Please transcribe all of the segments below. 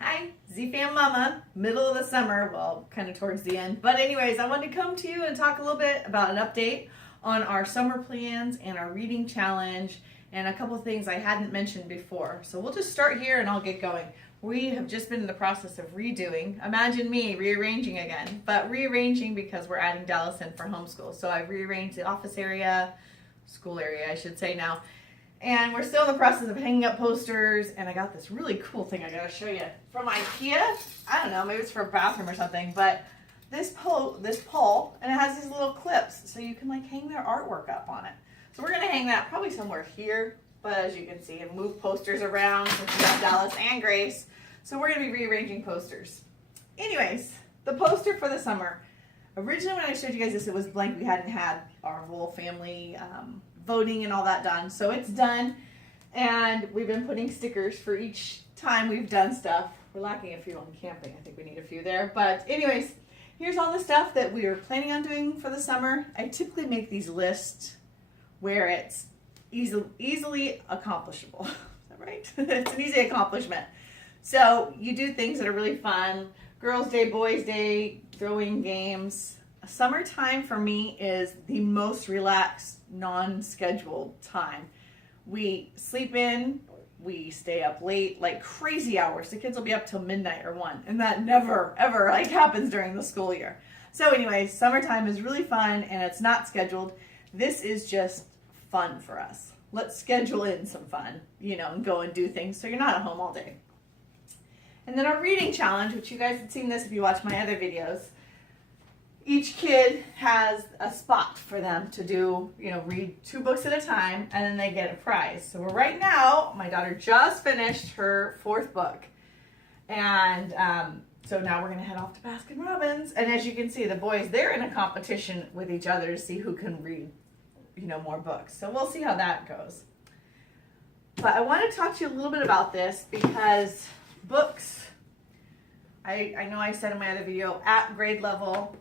Hi, Z-Fam Mama, middle of the summer, well, kind of towards the end. But anyways, I wanted to come to you and talk a little bit about an update on our summer plans and our reading challenge and a couple of things I hadn't mentioned before. So we'll just start here and I'll get going. We have just been in the process of redoing, imagine me rearranging again, but rearranging because we're adding Dallas in for homeschool. So I've rearranged the office area, school area I should say now, and we're still in the process of hanging up posters, and I got this really cool thing I gotta show you from IKEA. I don't know, maybe it's for a bathroom or something, but this pole, and it has these little clips so you can like hang their artwork up on it. So we're gonna hang that probably somewhere here, but as you can see, and move posters around since we have Dallas and Grace. So we're gonna be rearranging posters. Anyways, the poster for the summer. Originally when I showed you guys this, it was blank. We hadn't had our whole family voting and all that done. So it's done, and we've been putting stickers for each time we've done stuff. We're lacking a few on camping. I think we need a few there. But anyways, here's all the stuff that we are planning on doing for the summer. I typically make these lists where it's easily accomplishable. Is that right? It's an easy accomplishment. So you do things that are really fun. Girls' Day, Boys' Day, throwing games. Summertime for me is the most relaxed, non-scheduled time. We sleep in, we stay up late, like crazy hours. The kids will be up till midnight or 1, and that never, ever like happens during the school year. So anyways, summertime is really fun, and it's not scheduled. This is just fun for us. Let's schedule in some fun, and go and do things so you're not at home all day. And then our reading challenge, which you guys have seen this if you watch my other videos. Each kid has a spot for them to do, read 2 books at a time, and then they get a prize. So right now, my daughter just finished her 4th book. And so now we're going to head off to Baskin Robbins. And as you can see, the boys, they're in a competition with each other to see who can read, more books. So we'll see how that goes. But I want to talk to you a little bit about this because books, I know I said in my other video, at grade level,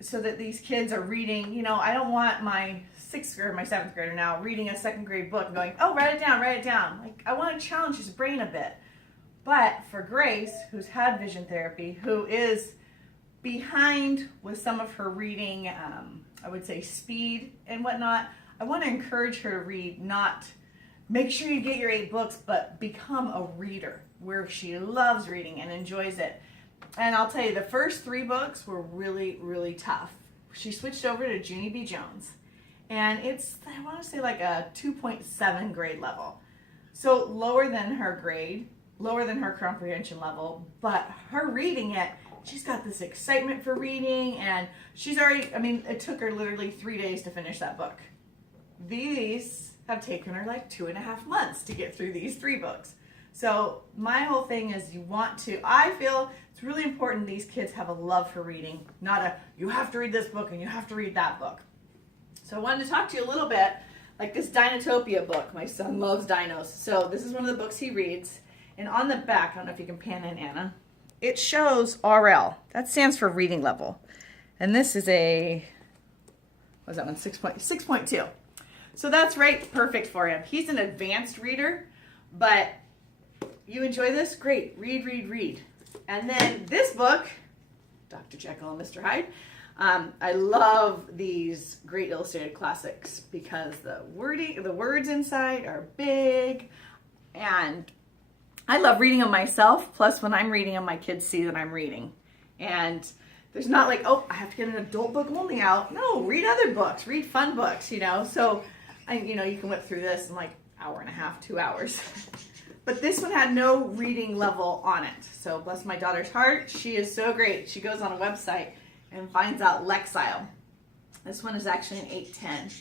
so that these kids are reading, I don't want my 6th grader, my 7th grader now, reading a 2nd grade book and going, oh, write it down. Like, I want to challenge his brain a bit. But for Grace, who's had vision therapy, who is behind with some of her reading, I would say speed and whatnot, I want to encourage her to read, not make sure you get your 8 books, but become a reader where she loves reading and enjoys it. And I'll tell you, the first 3 books were really, really tough. She switched over to Junie B. Jones. And it's, I want to say like a 2.7 grade level. So lower than her grade, lower than her comprehension level, but her reading it, she's got this excitement for reading, and she's already, it took her literally 3 days to finish that book. These have taken her like 2.5 months to get through these 3 books. So my whole thing is I feel it's really important these kids have a love for reading, not you have to read this book and you have to read that book. So I wanted to talk to you a little bit, like this Dinotopia book. My son loves dinos. So this is one of the books he reads. And on the back, I don't know if you can pan in, Anna, it shows RL. That stands for reading level. And this is what's that one, 6.2. So that's right, perfect for him. He's an advanced reader, but you enjoy this? Great. Read. And then this book, Dr. Jekyll and Mr. Hyde. I love these great illustrated classics because the words inside are big, and I love reading them myself. Plus, when I'm reading them, my kids see that I'm reading. And there's not like, oh, I have to get an adult book only out. No, read other books. Read fun books, So, you can whip through this in like an hour and a half, 2 hours. But this one had no reading level on it. So bless my daughter's heart, she is so great. She goes on a website and finds out Lexile. This one is actually an 8-10.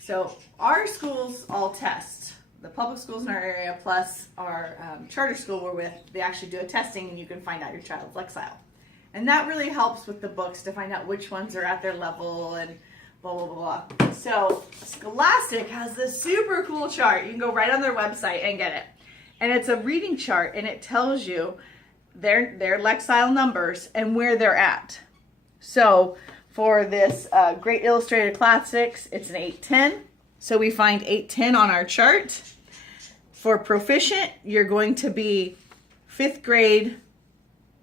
So our schools all test. The public schools in our area plus our charter school we're with, they actually do a testing and you can find out your child's Lexile. And that really helps with the books to find out which ones are at their level and blah, blah, blah, blah. So Scholastic has this super cool chart. You can go right on their website and get it. And it's a reading chart, and it tells you their Lexile numbers and where they're at. So for this Great Illustrated Classics, it's an 8-10. So we find 8-10 on our chart. For Proficient, you're going to be fifth grade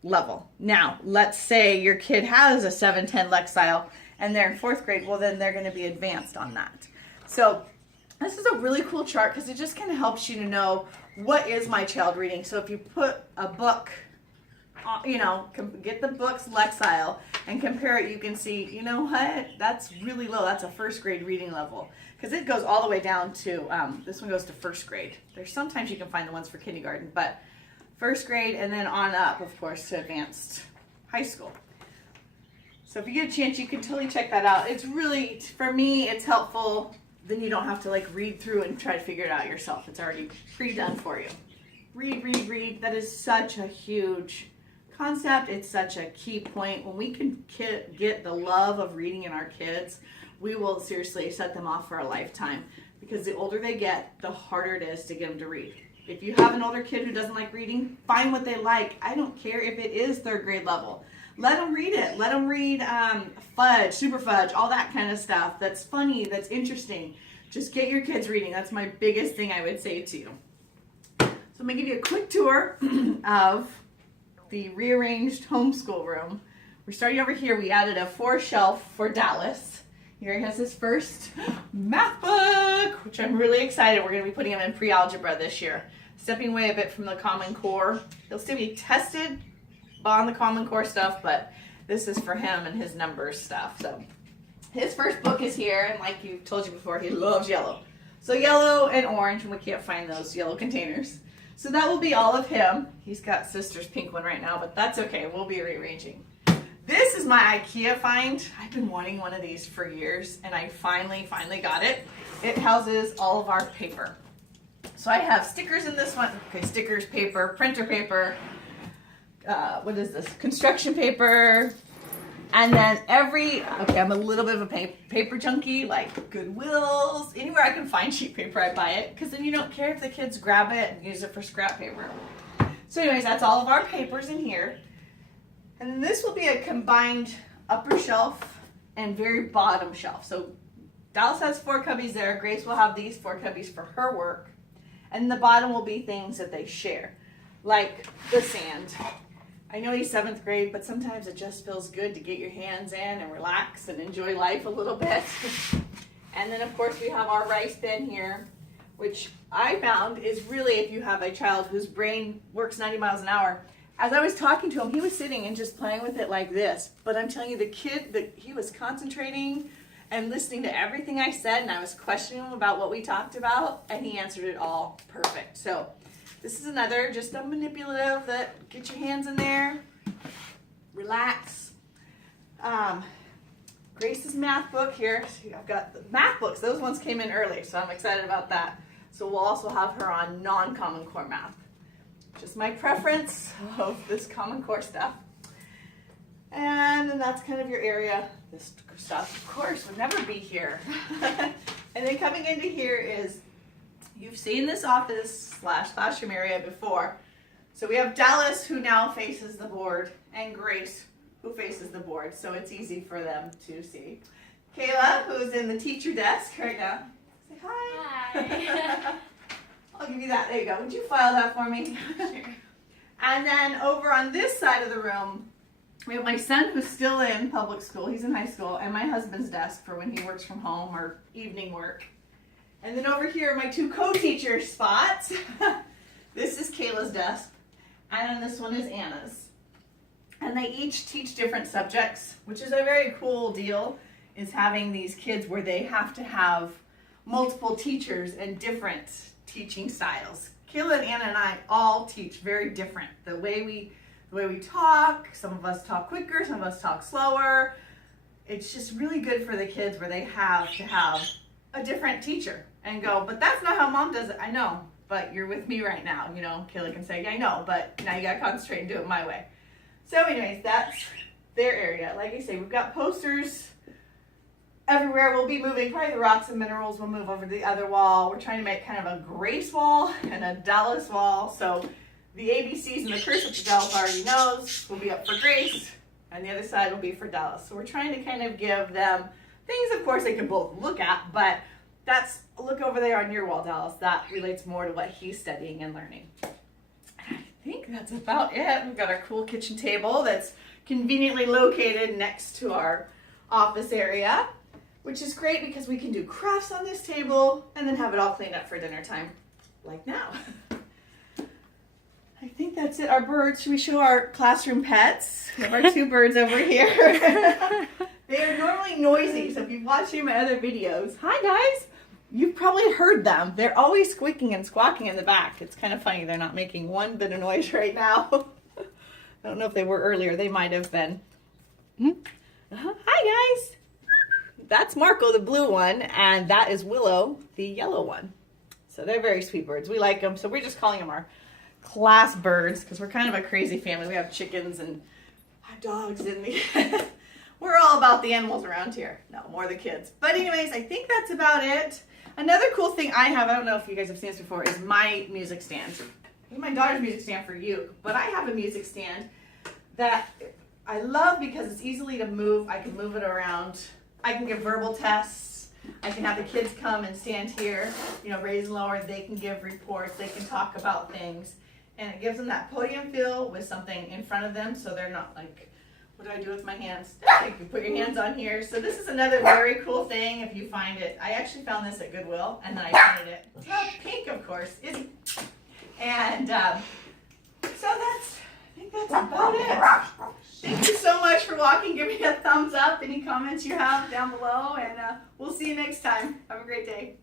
level. Now, let's say your kid has a 7-10 Lexile and they're in fourth grade. Well, then they're going to be advanced on that. So this is a really cool chart because it just kind of helps you to know what is my child reading. So if you put a book, get the book's Lexile and compare it, you can see, you know what, that's really low. That's a first grade reading level because it goes all the way down to, this one goes to first grade. There's sometimes you can find the ones for kindergarten, but first grade and then on up, of course, to advanced high school. So if you get a chance, you can totally check that out. It's really, for me, it's helpful. Then you don't have to read through and try to figure it out yourself. It's already pre-done for you. Read, read, read. That is such a huge concept. It's such a key point. When we can get the love of reading in our kids, we will seriously set them off for a lifetime, because the older they get, the harder it is to get them to read. If you have an older kid who doesn't like reading, find what they like. I don't care if it is third grade level. Let them read it. Let them read Fudge, Super Fudge, all that kind of stuff. That's funny, that's interesting. Just get your kids reading. That's my biggest thing I would say to you. So I'm going to give you a quick tour of the rearranged homeschool room. We're starting over here. We added a 4-shelf for Dallas. Here he has his first math book, which I'm really excited. We're going to be putting him in pre-algebra this year. Stepping away a bit from the Common Core. He'll still be tested on the Common Core stuff, but this is for him and his numbers stuff. So his first book is here, and like you told you before, he loves yellow. So yellow and orange, and we can't find those yellow containers. So that will be all of him. He's got sister's pink one right now, but that's okay. We'll be rearranging. This is my IKEA find. I've been wanting one of these for years, and I finally got it. It houses all of our paper. So I have stickers in this one. Okay, stickers, paper, printer paper. What is this? Construction paper. And then I'm a little bit of a paper junkie, like Goodwills. Anywhere I can find cheap paper, I buy it, because then you don't care if the kids grab it and use it for scrap paper. So anyways, that's all of our papers in here. And then this will be a combined upper shelf and very bottom shelf. So Dallas has 4 cubbies there. Grace will have these 4 cubbies for her work. And the bottom will be things that they share, like the sand. I know he's 7th grade, but sometimes it just feels good to get your hands in and relax and enjoy life a little bit. And then, of course, we have our rice bin here, which I found is really, if you have a child whose brain works 90 miles an hour. As I was talking to him, he was sitting and just playing with it like this. But I'm telling you, the kid, he was concentrating and listening to everything I said, and I was questioning him about what we talked about, and he answered it all perfect. So this is another, just a manipulative that get your hands in there, relax. Grace's math book here. See, I've got the math books. Those ones came in early, so I'm excited about that. So we'll also have her on non-Common Core math. Just my preference of this Common Core stuff. And then that's kind of your area. This stuff, of course, would never be here. And then coming into here is, you've seen this office / classroom area before. So we have Dallas, who now faces the board, and Grace, who faces the board. So it's easy for them to see. Kayla, who's in the teacher desk right now. Say hi. Hi. I'll give you that. There you go. Would you file that for me? Sure. And then over on this side of the room, we have my son, who's still in public school. He's in high school. And my husband's desk for when he works from home or evening work. And then over here are my 2 co-teacher spots. This is Kayla's desk. And then this one is Anna's. And they each teach different subjects, which is a very cool deal, is having these kids where they have to have multiple teachers and different teaching styles. Kayla and Anna and I all teach very different. The way we talk, some of us talk quicker, some of us talk slower. It's just really good for the kids where they have to have a different teacher and go, but that's not how mom does it. I know, but you're with me right now. You know, Kayla can say, yeah, I know, but now you got to concentrate and do it my way. So anyways, that's their area. Like I say, we've got posters everywhere. We'll be moving, probably the rocks and minerals will move over to the other wall. We're trying to make kind of a Grace wall and a Dallas wall. So the ABCs and the curse, which Dallas already knows, will be up for Grace, and the other side will be for Dallas. So we're trying to kind of give them things, of course, they can both look at, but that's, look over there on your wall, Dallas. That relates more to what he's studying and learning. I think that's about it. We've got our cool kitchen table that's conveniently located next to our office area, which is great because we can do crafts on this table and then have it all cleaned up for dinner time, like now. I think that's it. Our birds, should we show our classroom pets? We have our 2 birds over here. They are normally noisy, so if you've watched any of my other videos, hi guys, you've probably heard them. They're always squeaking and squawking in the back. It's kind of funny. They're not making one bit of noise right now. I don't know if they were earlier. They might have been. Hi guys. That's Marco, the blue one, and that is Willow, the yellow one. So they're very sweet birds. We like them, so we're just calling them our class birds because we're kind of a crazy family. We have chickens and dogs and we're all about the animals around here. No, more the kids. But anyways, I think that's about it. Another cool thing I have, I don't know if you guys have seen this before, is my music stand. My daughter's music stand for you, but I have a music stand that I love because it's easily to move. I can move it around. I can give verbal tests. I can have the kids come and stand here, raise and lower. They can give reports. They can talk about things. And it gives them that podium feel with something in front of them so they're not like, what do I do with my hands? You can put your hands on here. So this is another very cool thing if you find it. I actually found this at Goodwill and then I painted it. Pink, of course. And so I think that's about it. Thank you so much for watching. Give me a thumbs up. Any comments you have down below, and we'll see you next time. Have a great day.